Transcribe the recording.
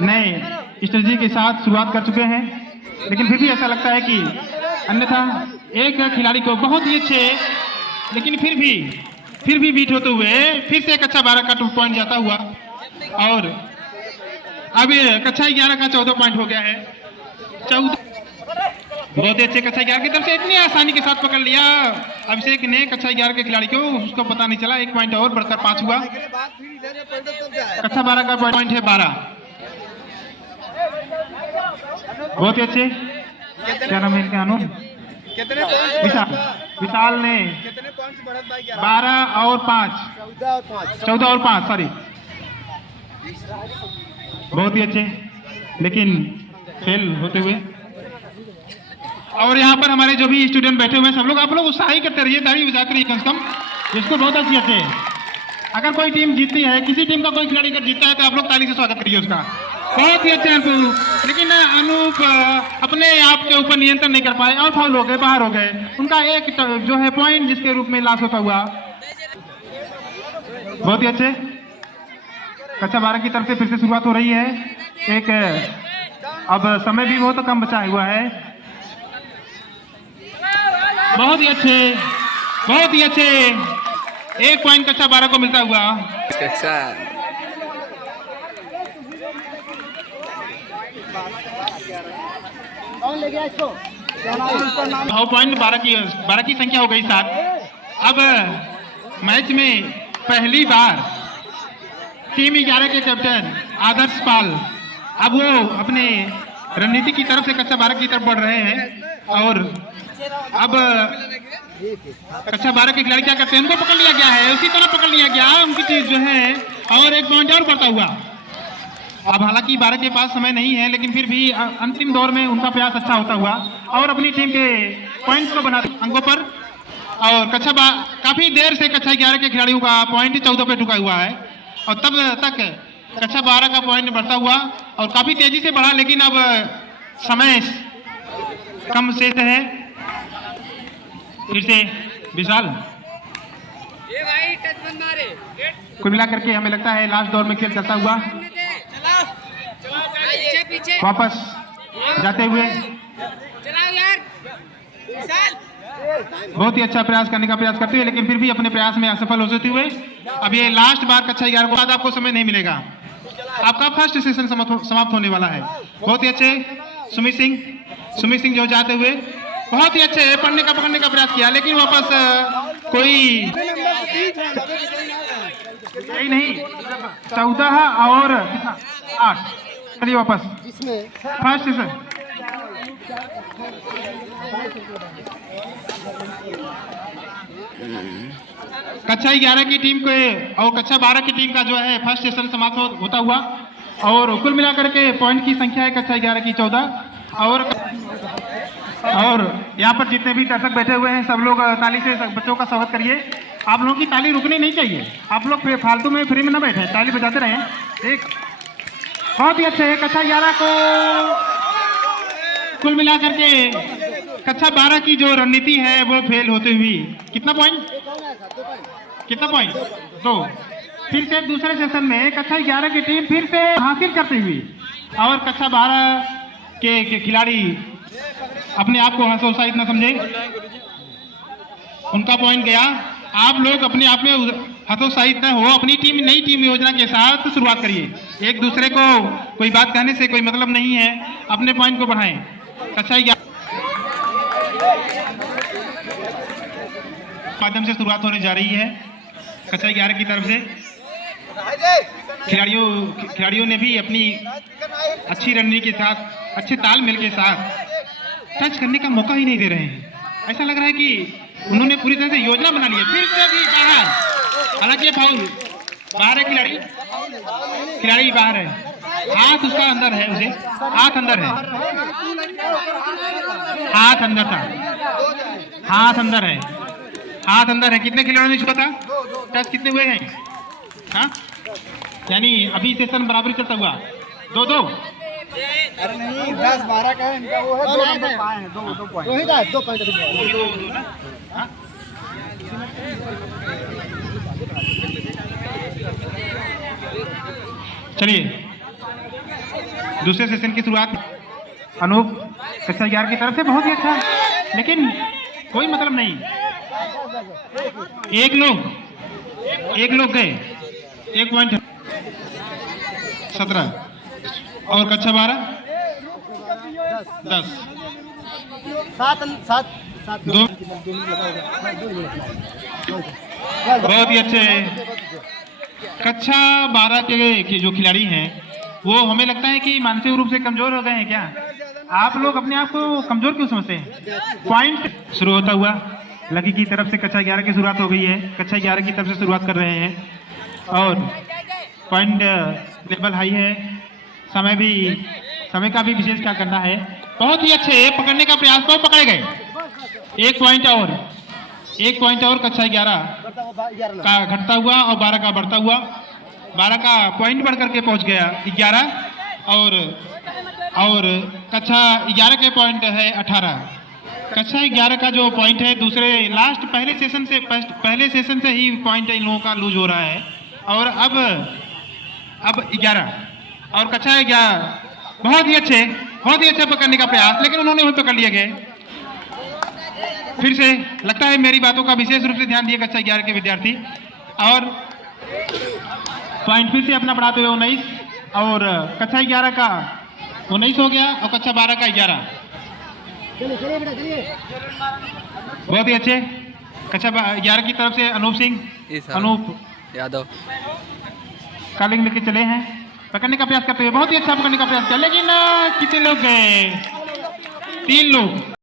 नए स्ट्रेटजी के साथ शुरुआत कर चुके हैं, लेकिन फिर भी ऐसा लगता है कि अन्यथा एक खिलाड़ी को बहुत ही अच्छे, लेकिन फिर भी बीट होते हुए फिर से एक अच्छा 12 का 2 पॉइंट जाता हुआ, और अब कक्षा 11 का 14 पॉइंट हो गया है। 14 बहुत ही अच्छे कक्षा 11 की तरफ से इतनी आसानी के साथ पकड़ लिया अभिषेक ने कक्षा 11 के खिलाड़ी को, उसको पता नहीं चला। 1 पॉइंट और बढ़कर 5 हुआ। कक्षा 12 का पॉइंट है 12। बहुत ही अच्छे, क्या नाम है इनका? अनु विशाल ने 12 और 5 14 और 5 सॉरी, बहुत ही अच्छे, लेकिन फेल होते हुए। और यहाँ पर हमारे जो भी स्टूडेंट बैठे हुए हैं सब लोग, आप लोग उत्साही करते रहिए, ताली बजाते रहिए कम से कम, जिसको बहुत अच्छी अच्छे। अगर कोई टीम जीतती है, किसी टीम का कोई खिलाड़ी अगर जीतता है तो आप लोग ताली से स्वागत करिए उसका। बहुत ही अच्छे अनूप, लेकिन अनूप अपने आप के ऊपर नियंत्रण नहीं कर पाए और फाउल हो गए, बाहर हो गए। उनका एक जो है पॉइंट जिसके रूप में लॉस होता हुआ। बहुत ही अच्छे, कक्षा 12 की तरफ से फिर से शुरुआत हो रही है। एक अब समय भी बहुत कम बचा हुआ है। बहुत ही अच्छे, बहुत ही अच्छे, 1 पॉइंट कक्षा 12 को मिलता हुआ। पॉइंट 12 की संख्या हो गई 7। अब मैच में पहली बार टीम 11 के कैप्टन आदर्श पाल अब वो अपने रणनीति की तरफ से कक्षा 12 की तरफ बढ़ रहे हैं। और अब कक्षा 12 के खिलाड़ी क्या करते हैं, उनको पकड़ लिया गया है, उसी तरह पकड़ लिया गया उनकी चीज जो है, और 1 पॉइंट और बढ़ता हुआ। अब हालांकि 12 के पास समय नहीं है, लेकिन फिर भी अंतिम दौर में उनका प्रयास अच्छा होता हुआ और अपनी टीम के पॉइंट्स को बना अंकों पर। और काफी देर से कक्षा 11 के खिलाड़ियों का पॉइंट 14 पे टुका हुआ है, और तब तक कक्षा 12 का पॉइंट बढ़ता हुआ और काफी तेजी से बढ़ा, लेकिन अब समय कम शेष है। फिर से विशाल, कुल मिलाकर के हमें लगता है लास्ट दौर में खेल चलता हुआ वापस जाते हुए। बहुत ही अच्छा प्रयास करने का प्रयास करते हुए, लेकिन फिर भी अपने प्रयास में असफल होते हुए। अब ये लास्ट बार कक्षा 11 के बाद आपको समय नहीं मिलेगा, आपका फर्स्ट सेशन समाप्त होने वाला है। बहुत ही अच्छे सुमित सिंह जो जाते हुए बहुत ही अच्छे पकड़ने का प्रयास किया, लेकिन वापस कोई नहीं 14 और 8। चलिए वापस फर्स्ट सेशन। कक्षा 11 की टीम को और कक्षा 12 की टीम का जो है फर्स्ट सेशन समाप्त होता हुआ, और कुल मिलाकर के पॉइंट की संख्या है कक्षा 11 की 14। और यहाँ पर जितने भी दर्शक बैठे हुए हैं सब लोग ताली से बच्चों का स्वागत करिए। आप लोगों की ताली रुकनी नहीं चाहिए, आप लोग फालतू में फ्री में ना बैठे, ताली बजाते रहें। एक बहुत ही अच्छे कक्षा 11 को कुल मिलाकर के कक्षा 12 की जो रणनीति है वो फेल होते हुई कितना पॉइंट 2। फिर से दूसरे सेशन में कक्षा 11 की टीम फिर से हासिल करती हुई, और कक्षा 12 के खिलाड़ी अपने आप को हतोत्साहित न समझे, उनका पॉइंट गया। आप लोग अपने आप में हतोत्साहित न हो, अपनी टीम नई टीम योजना के साथ शुरुआत करिए। एक दूसरे को कोई बात कहने से कोई मतलब नहीं है, अपने पॉइंट को बढ़ाएं। कक्षा 11 माध्यम से शुरुआत होने जा रही है। कक्षा 11 की तरफ से खिलाड़ियों ने भी अपनी अच्छी रणनीति के साथ, अच्छे तालमेल के साथ टच करने का मौका ही नहीं दे रहे हैं। ऐसा लग रहा है कि उन्होंने पूरी तरह से योजना बना ली है। फिर से भी बाहर, हालांकि फाउल बाहर है, खिलाड़ी बाहर है, हाथ उसका अंदर है, उसे हाथ अंदर है, हाथ अंदर था, हाथ अंदर है, हाथ अंदर है। कितने खिलाड़ियों ने छुआ था? टच कितने हुए हैं? हाँ, यानी अभी सेशन बराबरी चलता हुआ 2-2। अरे नहीं 10-12 का है इनका, वो है 2 नंबर पाए हैं, 2 पॉइंट वही था, 2 पॉइंट ना। हाँ चलिए दूसरे सेशन की शुरुआत अनूप कक्षा 11 की तरफ से बहुत ही अच्छा, लेकिन कोई मतलब नहीं। एक लोग गए, 1 पॉइंट 17 और कक्षा 12 10 दो। बहुत ही अच्छे कक्षा 12 के जो खिलाड़ी हैं वो हमें लगता है कि मानसिक रूप से कमजोर हो गए हैं क्या? आप लोग अपने आप को कमजोर क्यों समझते हैं? पॉइंट शुरू होता हुआ लकी की तरफ से कक्षा 11 की शुरुआत हो गई है। कक्षा 11 की तरफ से शुरुआत कर रहे हैं और पॉइंट लेवल हाई है। समय का भी विशेष क्या करना है। बहुत ही अच्छे पकड़ने का प्रयास, बहुत पकड़े गए। 1 पॉइंट और कक्षा 11 का घटता हुआ और 12 का बढ़ता हुआ। 12 का पॉइंट बढ़ करके पहुंच गया 11 और कक्षा 11 के पॉइंट है 18। कक्षा 11 का जो पॉइंट है दूसरे लास्ट पहले सेशन से ही पॉइंट इन लोगों का लूज हो रहा है। और अब 11 और कक्षा 11 बहुत ही अच्छे पकड़ने का प्रयास, लेकिन उन्होंने भी पकड़ लिए गए। फिर से लगता है मेरी बातों का विशेष रूप से ध्यान दिए कक्षा 11 के विद्यार्थी और पॉइंट फिर से अपना बढ़ाते हुए 19 और कक्षा 11 का 19 हो गया और कक्षा 12 का 11। बहुत ही अच्छे कक्षा 11 की तरफ से अनूप यादव कालिंग लेके चले हैं, पकड़ने का प्रयास करते हुए बहुत ही अच्छा पकड़ने का प्रयास किया, लेकिन कितने लोग गए? 3 लोग।